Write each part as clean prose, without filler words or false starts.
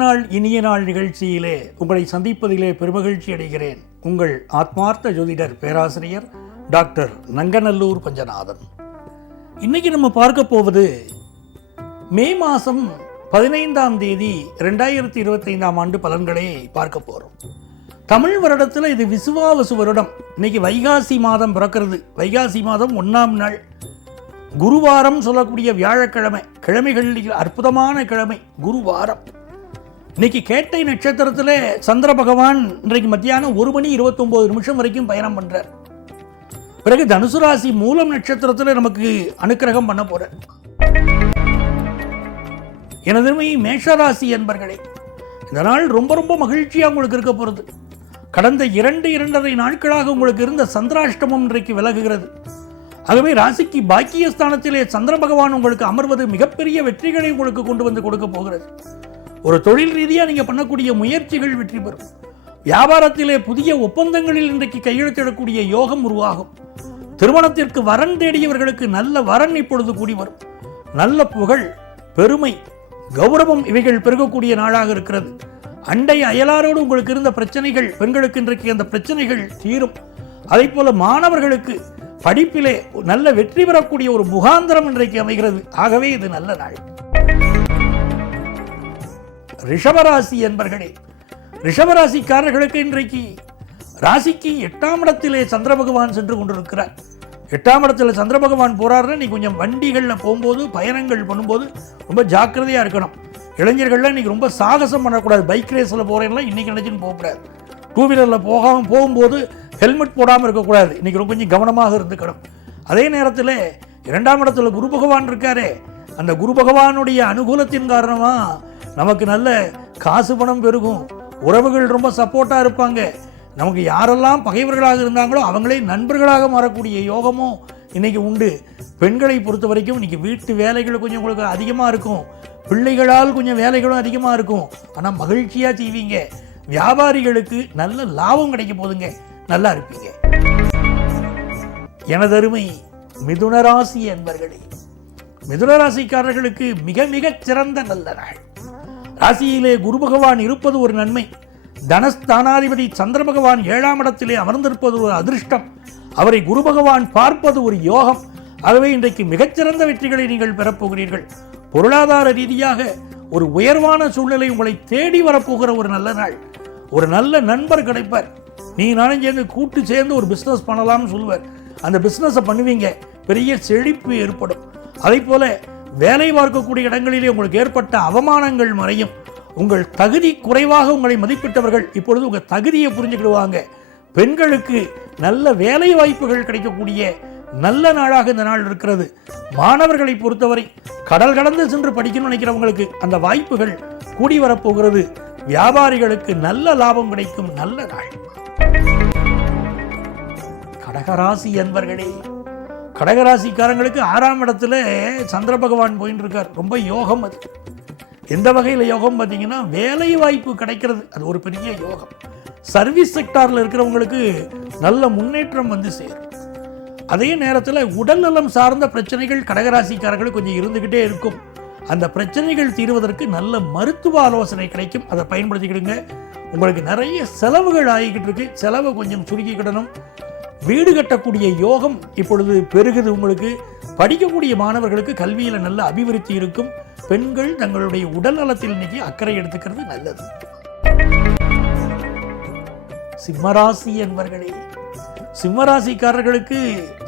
நாள் இனிய நாள் நிகழ்ச்சியிலே உங்களை சந்திப்பதிலே பெருமகிழ்ச்சி அடைகிறேன். உங்கள் ஆத்மார்த்த ஜோதிடர் பேராசிரியர் டாக்டர் நங்கநல்லூர் பஞ்சநாதன். இன்னைக்கு நம்ம பார்க்க போவது மே மாதம் 15ஆம் தேதி 2025ஆம் ஆண்டு பலன்களை பார்க்க போகிறோம். தமிழ் வருடத்தில் இது விசுவாவசு வருடம். இன்னைக்கு வைகாசி மாதம் பிறக்கிறது. வைகாசி மாதம் 1ஆம் நாள் குருவாரம் சொல்லக்கூடிய வியாழக்கிழமை. கிழமைகளில் அற்புதமான கிழமை குருவாரம். இன்னைக்கு கேட்டை நட்சத்திரத்தில் சந்திர பகவான் இன்றைக்கு மத்தியானம் 1:29 வரைக்கும் பயணம் பண்றார். பிறகு தனுசு ராசி மூலம் நட்சத்திரத்தில் நமக்கு அனுக்கிரகம் பண்ண போறார். எனதுமை மேஷராசி என்பர்களே, இந்த நாள் ரொம்ப ரொம்ப மகிழ்ச்சியாக உங்களுக்கு இருக்க போகிறது. கடந்த 2.5 நாட்களாக உங்களுக்கு இருந்த சந்திராஷ்டமம் இன்றைக்கு விலகுகிறது. ஆகவே ராசிக்கு பாக்கியஸ்தானத்திலே சந்திர பகவான் உங்களுக்கு அமர்வது மிகப்பெரிய வெற்றிகளை உங்களுக்கு கொண்டு வந்து கொடுக்க போகிறது. ஒரு தொழில் ரீதியாக நீங்கள் பண்ணக்கூடிய முயற்சிகள் வெற்றி பெறும். வியாபாரத்திலே புதிய ஒப்பந்தங்களில் இன்றைக்கு கையெழுத்திடக்கூடிய யோகம் உருவாகும். திருமணத்திற்கு வரன் தேடியவர்களுக்கு நல்ல வரன் இப்பொழுது கூடி வரும். நல்ல புகழ், பெருமை, கௌரவம் இவைகள் பெருகக்கூடிய நாளாக இருக்கிறது. அண்டை அயலாரோடு உங்களுக்கு இருந்த பிரச்சனைகள், பெண்களுக்கு இன்றைக்கு அந்த பிரச்சனைகள் தீரும். அதே போல மாணவர்களுக்கு படிப்பிலே நல்ல வெற்றி பெறக்கூடிய ஒரு முகாந்திரம் இன்றைக்கு அமைகிறது. ஆகவே இது நல்ல நாள். ரிஷபராசி என்பர்களே, ரிஷபராசிக்காரர்களுக்கு இன்றைக்கு ராசிக்கு 8ஆம் இடத்திலே சந்திர பகவான் சென்று கொண்டிருக்கிறார். 8ஆம் இடத்துல சந்திர பகவான் போறாருன்னா நீ கொஞ்சம் வண்டிகளில் போகும்போது, பயணங்கள் பண்ணும்போது ரொம்ப ஜாக்கிரதையாக இருக்கணும். இளைஞர்கள்லாம் இன்னைக்கு ரொம்ப சாகசம் பண்ணக்கூடாது. பைக் ரேஸில் போகிறேன்லாம் இன்னைக்கு நினைச்சுன்னு போகக்கூடாது. டூ வீலரில் போகும்போது ஹெல்மெட் போடாமல் இருக்கக்கூடாது. இன்றைக்கி ரொம்ப கொஞ்சம் கவனமாக இருந்துக்கணும். அதே நேரத்தில் 2ஆம் இடத்துல குரு பகவான் இருக்காரே, அந்த குரு பகவானுடைய அனுகூலத்தின் காரணமாக நமக்கு நல்ல காசு பணம் பெருகும். உறவுகள் ரொம்ப சப்போர்ட்டாக இருப்பாங்க. நமக்கு யாரெல்லாம் பகைவர்களாக இருந்தாங்களோ அவங்களே நண்பர்களாக மாறக்கூடிய யோகமும் இன்றைக்கி உண்டு. பெண்களை பொறுத்த வரைக்கும் இன்றைக்கி வீட்டு வேலைகள் கொஞ்சம் உங்களுக்கு அதிகமாக இருக்கும். பிள்ளைகளால் கொஞ்சம் வேலைகளும் அதிகமாக இருக்கும். ஆனால் மகிழ்ச்சியாக செய்வீங்க. வியாபாரிகளுக்கு நல்ல லாபம் கிடைக்க போதுங்க. நல்லா இருப்பீங்க. எனதருமை மிதுனராசி என்பர்களே, மிதுனராசிக்காரர்களுக்கு மிக மிக சிறந்த நல்ல நாள். ராசியிலே குரு பகவான் இருப்பது ஒரு நன்மை. தனஸ்தானாதிபதி சந்திர பகவான் 7ஆம் இடத்திலே அமர்ந்திருப்பது ஒரு அதிர்ஷ்டம். அவரை குரு பகவான் பார்ப்பது ஒரு யோகம். ஆகவே இன்றைக்கு மிகச்சிறந்த வெற்றிகளை நீங்கள் பெறப்போகிறீர்கள். பொருளாதார ரீதியாக ஒரு உயர்வான சூழ்நிலை உங்களை தேடி வரப்போகிற ஒரு நல்ல நாள். ஒரு நல்ல நண்பர் கிடைப்பார். நீ நானும் சேர்ந்து ஒரு பிஸ்னஸ் பண்ணலாம்னு சொல்லுவார். அந்த பிஸ்னஸை பண்ணுவீங்க. பெரிய செழிப்பு ஏற்படும். அதே போல வேலை பார்க்கக்கூடிய இடங்களிலே உங்களுக்கு ஏற்பட்ட அவமானங்கள் மறையும். உங்கள் தகுதி குறைவாக உங்களை மதிப்பிட்டவர்கள் இப்பொழுது உங்கள் தகுதியை புரிஞ்சுக்கிடுவாங்க. பெண்களுக்கு நல்ல வேலை வாய்ப்புகள் கிடைக்கக்கூடிய நல்ல நாளாக இந்த நாள் இருக்கிறது. மாணவர்களை பொறுத்தவரை கடல் கடந்து சென்று படிக்கணும்னு நினைக்கிறவங்களுக்கு அந்த வாய்ப்புகள் கூடி வரப்போகிறது. வியாபாரிகளுக்கு நல்ல லாபம் கிடைக்கும் நல்ல நாள். கடகராசி என்பர்களே, கடகராசிக்காரங்களுக்கு 6ஆம் இடத்துல சந்திர பகவான் போயின்னு இருக்கார். ரொம்ப யோகம். அது எந்த வகையில் யோகம் பார்த்தீங்கன்னா, வேலை வாய்ப்பு கிடைக்கிறது. அது ஒரு பெரிய யோகம். சர்வீஸ் செக்டாரில் இருக்கிறவங்களுக்கு நல்ல முன்னேற்றம் வந்து சேரும். அதே நேரத்தில் உடல் நலம் சார்ந்த பிரச்சனைகள் கடகராசிக்காரர்களுக்கு கொஞ்சம் இருந்துக்கிட்டே இருக்கும். அந்த பிரச்சனைகள் தீர்வதற்கு நல்ல மருத்துவ ஆலோசனை கிடைக்கும். அதை பயன்படுத்திக்கிடுங்க. உங்களுக்கு நிறைய செலவுகள் ஆகிக்கிட்டு இருக்கு. செலவை கொஞ்சம் சுருக்கிக்கிடணும். வீடு கட்டக்கூடிய யோகம் இப்பொழுது பெருகுது. உங்களுக்கு படிக்கக்கூடிய மாணவர்களுக்கு கல்வியில் நல்ல அபிவிருத்தி இருக்கும். பெண்கள் தங்களுடைய உடல் நலத்தில் இன்னைக்கு அக்கறை எடுத்துக்கிறது நல்லது. சிம்மராசி என்பர்களே, சிம்மராசிக்காரர்களுக்கு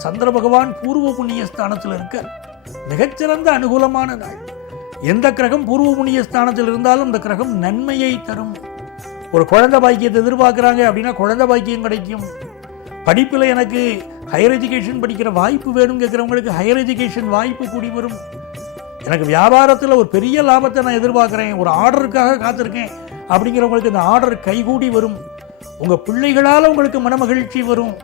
சந்திர பகவான் பூர்வ புண்ணிய ஸ்தானத்தில் இருக்க மிகச்சிறந்த அனுகூலமான நாள். எந்த கிரகம் பூர்வ புண்ணிய ஸ்தானத்தில் இருந்தாலும் அந்த கிரகம் நன்மையை தரும். ஒரு குழந்தை பாக்கியத்தை எதிர்பார்க்குறாங்க அப்படின்னா குழந்தை பாக்கியம் கிடைக்கும். படிப்பில் எனக்கு ஹையர் எஜுகேஷன் படிக்கிற வாய்ப்பு வேணும் கேட்குறவங்களுக்கு ஹையர் எஜுகேஷன் வாய்ப்பு கூடி வரும். எனக்கு வியாபாரத்தில் ஒரு பெரிய லாபத்தை நான் எதிர்பார்க்குறேன், ஒரு ஆர்டருக்காக காத்திருக்கேன் அப்படிங்கிறவங்களுக்கு இந்த ஆர்டர் கைகூடி வரும். உங்கள் பிள்ளைகளால் உங்களுக்கு மனமகிழ்ச்சி வரும்.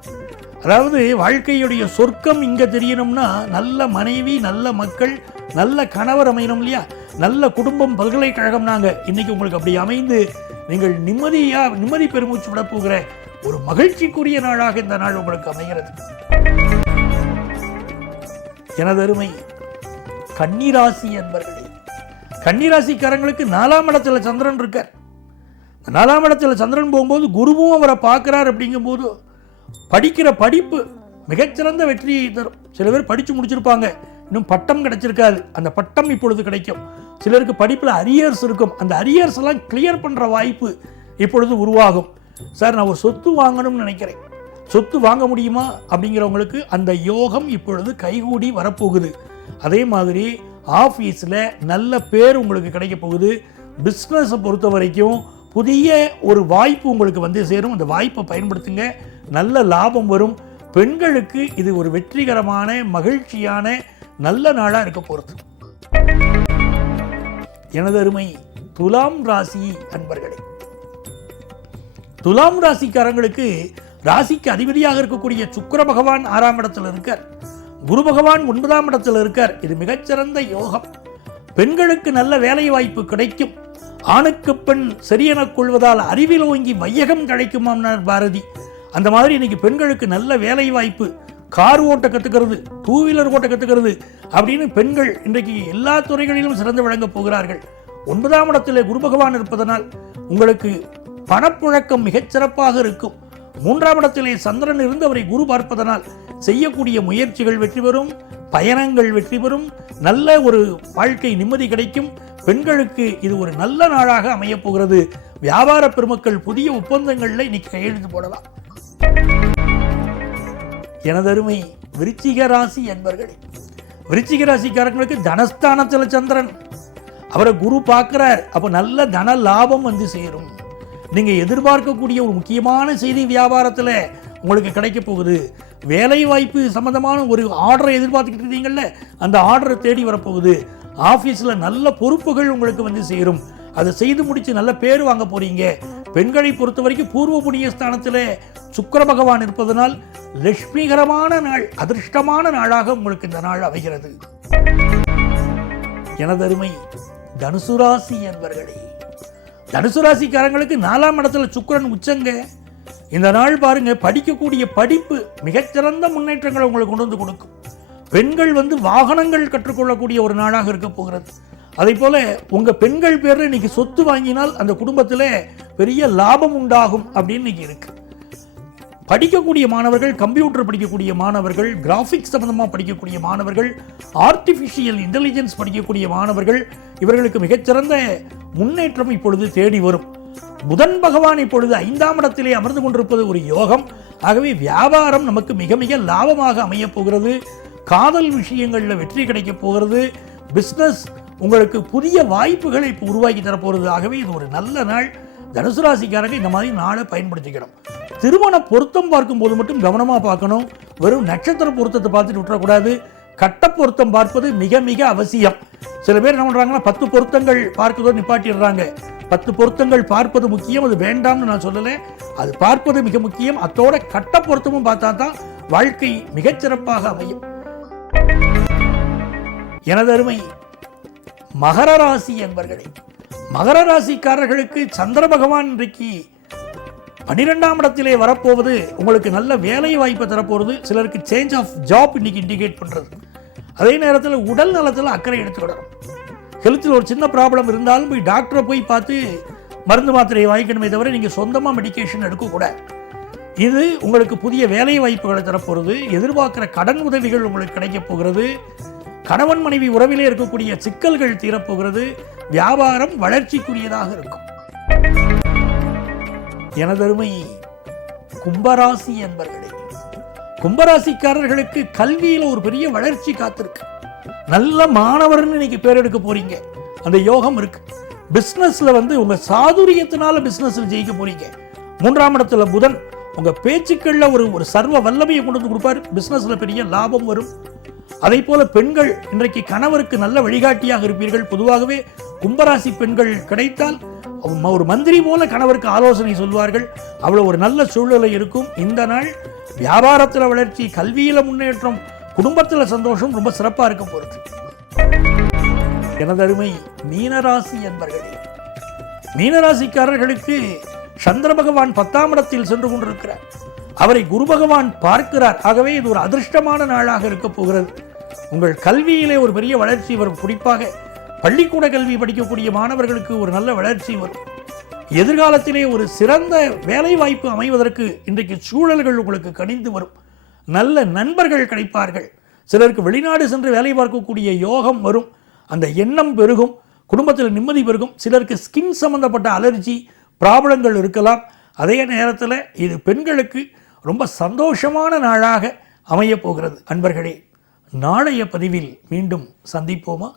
அதாவது வாழ்க்கையுடைய சொர்க்கம் இங்கே தெரியணும்னா நல்ல மனைவி, நல்ல மக்கள், நல்ல கணவர் அமையணும் இல்லையா? நல்ல குடும்பம், பல்கலைக்கழகம். நாங்கள் இன்னைக்கு உங்களுக்கு அப்படி அமைந்து நீங்கள் நிம்மதி பெருமூச்சு விட போகிற ஒரு மகிழ்ச்சிக்குரிய நாளாக இந்த நாள் உங்களுக்கு அமைகிறது. எனதருமை கன்னிராசி என்பர்களே, கன்னிராசிக்காரங்களுக்கு 4ஆம் இடத்துல சந்திரன் இருக்கார். 4ஆம் இடத்துல சந்திரன் போகும்போது குருவும் அவரை பார்க்கிறார். அப்படிங்கும்போது படிக்கிற படிப்பு மிகச்சிறந்த வெற்றியை தரும். சில பேர் படித்து முடிச்சிருப்பாங்க, இன்னும் பட்டம் கிடைச்சிருக்காது, அந்த பட்டம் இப்பொழுது கிடைக்கும். சிலருக்கு படிப்பில் அரியர்ஸ் இருக்கும், அந்த அரியர்ஸ் எல்லாம் கிளியர் பண்ணுற வாய்ப்பு இப்பொழுது உருவாகும். சார் நான் ஒரு சொத்து வாங்கணும்னு நினைக்கிறேன், சொத்து வாங்க முடியுமா அப்படிங்கிறவங்களுக்கு அந்த யோகம் இப்பொழுது கைகூடி வரப்போகுது. அதே மாதிரி ஆஃபீஸில் நல்ல பேர் உங்களுக்கு கிடைக்க போகுது. பிஸ்னஸை பொறுத்த வரைக்கும் புதிய ஒரு வாய்ப்பு உங்களுக்கு வந்து சேரும். அந்த வாய்ப்பை பயன்படுத்துங்க, நல்ல லாபம் வரும். பெண்களுக்கு இது ஒரு வெற்றிகரமான மகிழ்ச்சியான நல்ல நாளாக இருக்க போகிறது. எனது அருமை துலாம் ராசி அன்பர்களே, துலாம் ராசிக்காரங்களுக்கு ராசிக்கு அதிபதியாக இருக்கக்கூடிய சுக்கிர பகவான் 6ஆம் இடத்தில் இருக்கார், குரு பகவான் 9ஆம் இடத்தில் இருக்கார். இது மிகச்சிறந்த யோகம். பெண்களுக்கு நல்ல வேலை வாய்ப்பு கிடைக்கும். ஆணுக்கு பெண் சரியெனக் கொள்வதால் அறிவில் ஓங்கி வையகம் கிடைக்குமாம் பாரதி. அந்த மாதிரி இன்னைக்கு பெண்களுக்கு நல்ல வேலை வாய்ப்பு, கார் ஓட்ட கற்றுக்கிறது, 2 வீலர் ஓட்ட கற்றுக்கிறது அப்படின்னு பெண்கள் இன்றைக்கு எல்லா துறைகளிலும் சிறந்து விளங்கப் போகிறார்கள். 9ஆம் இடத்திலே குரு பகவான் இருப்பதனால் உங்களுக்கு பணப்புழக்கம் மிகச்சிறப்பாக இருக்கும். 3ஆம் இடத்திலே சந்திரன் இருந்து அவரை குரு பார்ப்பதனால் செய்யக்கூடிய முயற்சிகள் வெற்றி பெறும், பயணங்கள் வெற்றி பெறும், நல்ல ஒரு வாழ்க்கை நிம்மதி கிடைக்கும். பெண்களுக்கு இது ஒரு நல்ல நாளாக அமையப் போகிறது. வியாபார பெருமக்கள் புதிய ஒப்பந்தங்களில் இன்னைக்கு கையெழுத்து போடலாம். எனதருமை விருச்சிக ராசி என்பர்களே, விருச்சிக ராசிக்காரங்களுக்கு தனஸ்தானத்தில் சந்திரன், அவரை குரு பார்க்கிறார். அப்போ நல்ல தன லாபம் வந்து சேரும். நீங்க எதிர்பார்க்கக்கூடிய ஒரு முக்கியமான செய்தி வியாபாரத்தில் உங்களுக்கு கிடைக்க போகுது. வேலை வாய்ப்பு சம்பந்தமான ஒரு ஆர்டரை எதிர்பார்த்துக்கிட்டு இருந்தீங்கல்ல, அந்த ஆர்டரை தேடி வரப்போகுது. ஆஃபீஸில் நல்ல பொறுப்புகள் உங்களுக்கு வந்து சேரும். அதை செய்து முடித்து நல்ல பேர் வாங்க போறீங்க. பெண்களை பொறுத்த வரைக்கும் பூர்வ புண்ணிய ஸ்தானத்தில் சுக்கிர பகவான் இருப்பதனால் லட்சுமிகரமான நாள், அதிர்ஷ்டமான நாளாக உங்களுக்கு இந்த நாள் அமைகிறது. எனதருமை தனுசு ராசி என்பர்களே, தனுசு ராசிக்காரங்களுக்கு 4ஆம் இடத்துல சுக்கிரன் உச்சங்க. இந்த நாள் பாருங்க, படிக்கக்கூடிய படிப்பு மிகச்சிறந்த முன்னேற்றங்களை உங்களுக்கு கொண்டு வந்து கொடுக்கும். பெண்கள் வந்து வாகனங்கள் கற்றுக்கொள்ளக்கூடிய ஒரு நாளாக இருக்க போகிறது. அதே போல உங்க பெண்கள் பேர்ல இன்னைக்கு சொத்து வாங்கினால் அந்த குடும்பத்தில் பெரிய லாபம் உண்டாகும் அப்படின்னு இன்னைக்கு இருக்கு. படிக்கக்கூடிய மாணவர்கள், கம்ப்யூட்டர் படிக்கக்கூடிய மாணவர்கள், கிராஃபிக்ஸ் சம்பந்தமாக படிக்கக்கூடிய மாணவர்கள், ஆர்டிஃபிஷியல் இன்டெலிஜென்ஸ் படிக்கக்கூடிய மாணவர்கள், இவர்களுக்கு மிகச்சிறந்த முன்னேற்றம் இப்பொழுது தேடி வரும். புதன் பகவான் இப்பொழுது 5ஆம் இடத்திலே அமர்ந்து கொண்டிருப்பது ஒரு யோகம். ஆகவே வியாபாரம் நமக்கு மிக மிக லாபமாக அமையப் போகிறது. காதல் விஷயங்களில் வெற்றி கிடைக்கப் போகிறது. பிஸ்னஸ் உங்களுக்கு புதிய வாய்ப்புகளை இப்போ உருவாக்கி தரப்போகிறது. ஆகவே இது ஒரு நல்ல நாள். தனுசு ராசிக்காரங்க இந்த மாதிரி நாளை பயன்படுத்திக்கணும். திருமண பொருத்தம் பார்க்கும்போது மட்டும் கவனமாக பார்க்கணும். வெறும் நட்சத்திர பொருத்தத்தை பார்த்துட்டு விட்டுறக்கூடாது. கட்ட பொருத்தம் பார்ப்பது மிக மிக அவசியம். சில பேர் என்ன பண்ணுறாங்கன்னா 10 பொருத்தங்கள் பார்க்கதோ நிப்பாட்டிடுறாங்க. 10 பொருத்தங்கள் பார்ப்பது முக்கியம், அது வேண்டாம்னு நான் சொல்லலை. அது பார்ப்பது மிக முக்கியம். அதோட கட்ட பொருத்தமும் பார்த்தா தான் வாழ்க்கை மிகச்சிறப்பாக அமையும். எனது அருமை மகர ராசி என்பர்களே, மகர ராசிக்காரர்களுக்கு சந்திர பகவான் இன்றைக்கு 12ஆம் இடத்திலே வரப்போவது உங்களுக்கு நல்ல வேலை வாய்ப்பை தரப்போகிறது. சிலருக்கு சேஞ்ச் ஆஃப் ஜாப் இன்னைக்கு இண்டிகேட் பண்ணுறது. அதே நேரத்தில் உடல் நலத்தில் அக்கறை எடுத்துக்கிடணும். ஹெல்த்தில் ஒரு சின்ன ப்ராப்ளம் இருந்தாலும் போய் டாக்டரை போய் பார்த்து மருந்து மாத்திரையை வாங்கிக்கணுமே தவிர நீங்கள் சொந்தமாக மெடிக்கேஷன் எடுக்கக்கூடாது. இது உங்களுக்கு புதிய வேலை வாய்ப்புகளை தரப்போகிறது. எதிர்பார்க்குற கடன் உதவிகள் உங்களுக்கு கிடைக்கப் போகிறது. கணவன் மனைவி உறவிலே இருக்கக்கூடிய சிக்கல்கள் தீரப்போகிறது. வியாபாரம் வளர்ச்சிக்குரியதாக இருக்கும். எனதருமை கும்பராசி என்பர்களே, கும்பராசிக்காரர்களுக்கு கல்வியில் ஒரு பெரிய வளர்ச்சி காத்திருக்கு. நல்ல மாணவர்னு இன்னைக்கு பேர் எடுக்க போறீங்க, அந்த யோகம் இருக்கு. பிசினஸ்ல வந்து உங்க சாதுரியத்தினால பிசினஸ்ல ஜெயிக்க போறீங்க. 3ஆம் இடத்துல புதன் உங்க பேச்சுக்கள்ல ஒரு சர்வ வல்லமையை கொண்டு வந்து கொடுப்பாரு. பிசினஸ்ல பெரிய லாபம் வரும். அதே போல பெண்கள் இன்றைக்கு கணவருக்கு நல்ல வழிகாட்டியாக இருப்பீர்கள். பொதுவாகவே கும்பராசி பெண்கள் கிடைத்தால் ஒரு மந்திரி போல கணவருக்கு ஆலோசனை சொல்வார்கள். அவ்வளவு ஒரு நல்ல சூழ்நிலை இருக்கும். இந்த நாள் வியாபாரத்தில் வளர்ச்சி, கல்வியில முன்னேற்றம், குடும்பத்தில் சந்தோஷம் ரொம்ப சிறப்பாக இருக்க போகிறது. எனது அருமை மீனராசி என்பர்களே, மீனராசிக்காரர்களுக்கு சந்திர பகவான் 10ஆம் இடத்தில் சென்று கொண்டிருக்கிறார். அவரை குரு பகவான் பார்க்கிறார். ஆகவே இது ஒரு அதிர்ஷ்டமான நாளாக இருக்க போகிறது. உங்கள் கல்வியிலே ஒரு பெரிய வளர்ச்சி வரும். குறிப்பாக பள்ளிக்கூட கல்வி படிக்கக்கூடிய மாணவர்களுக்கு ஒரு நல்ல வளர்ச்சி வரும். எதிர்காலத்திலே ஒரு சிறந்த வேலை வாய்ப்பு அமைவதற்கு இன்றைக்கு சூழல்கள் உங்களுக்கு கனிந்து வரும். நல்ல நண்பர்கள் கிடைப்பார்கள். சிலருக்கு வெளிநாடு சென்று வேலை பார்க்கக்கூடிய யோகம் வரும். அந்த எண்ணம் பெருகும். குடும்பத்தில் நிம்மதி பெருகும். சிலருக்கு ஸ்கின் சம்பந்தப்பட்ட அலர்ஜி ப்ராப்ளங்கள் இருக்கலாம். அதே நேரத்தில் இது பெண்களுக்கு ரொம்ப சந்தோஷமான நாளாக அமைய போகிறது. அன்பர்களே, நாளைய பதிவில் மீண்டும் சந்திப்போமா?